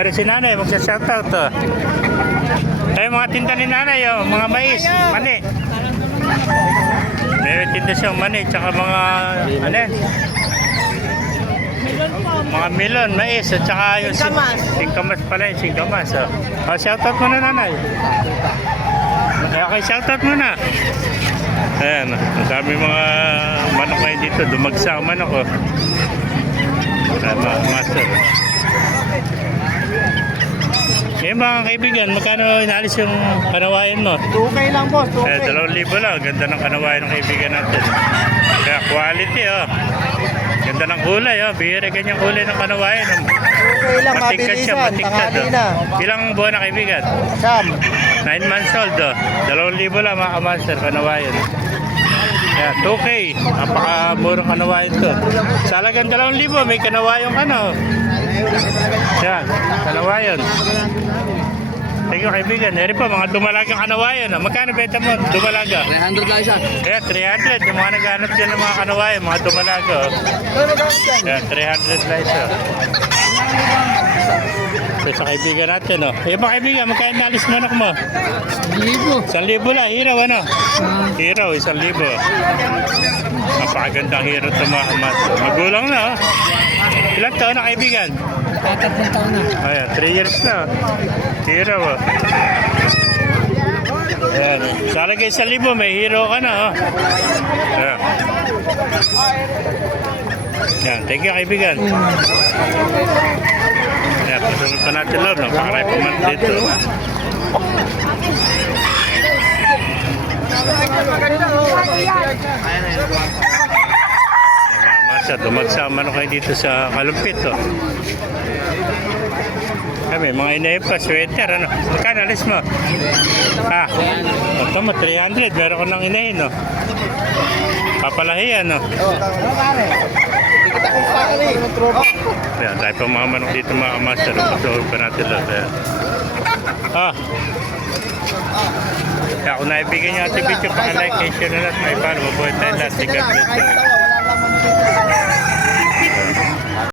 Meron si nanay, magsa-shoutout to. Ay, mga tinda ni nanay, oh, mga mais, mani. Meron tinda siyang mani, tsaka mga, ano yan? Mga melon, mais, at tsaka yung singkamas pala yung singkamas. Oh. Oh, shoutout mo na nanay. Okay, shoutout mo na. Ayan, ang dami mga manok ngayon dito. Dumagsa ang manok. Oh. Ayan, mga master. Eh mga kaibigan, magkano inalis yung kanawayan mo? 2K lang boss, 2K. 2,000 lang. Ganda ng kanawayan ng kaibigan natin. Kaya quality, oh. Ganda ng kulay, oh. Bihira ganyang kulay ng kanawayan. 2K lang, Matingkad siya, mabilisan, matingkad. tanghali Oh. na. Ilang buwan na kaibigan? Sam, 9 months old, oh. 2,000 lang mga kamaster, kanawayan. Kaya 2K, napakamurang kanawayan to. Sa halagang 2,000, may kanawayan ka na, oh. Yan, kanawayan. Thank you kaibigan. Eri po, mga dumalagang kanawayan. Magkano benta mo? Dumalaga? 300 lang isa. Kaya 300. Yung mga naghanap dyan ng mga kanawayan, mga dumalaga. Oh. Kaya 300 lang isa. So, sa kaibigan natin, oh. Eh, mga kaibigan, magkano nalis manok mo? 1,000 lang. Hiraw, ano? Hiraw, 1,000. Napakagandang hiraw ito mga kamas. Magulang na, oh. Ilang taon na kaibigan? 3 taon na. Ayan, 3 years na. Hiraw, oh. Ayan. Sa lagay 1,000, may hero ka na, oh. Ayan. Ayan, thank you kaibigan. Ayan, pasunod pa natin loob. Napakaray pa man dito. Masa, dumagsama na kayo dito sa Kalumpit, oh. May mga inayin pa, sweater, ano? Magkano alis mo? Ha? Ito mo, 300. Meron ko ng inayin, no? Papalahiyan, no? Ayan, tayo pa mga manok dito, mga master. Pasuhin pa natin lang. Ah. Kaya kung naibigyan nyo ating video, paka-like, share na lahat. May paano, mabuhay tayo lahat. God bless you.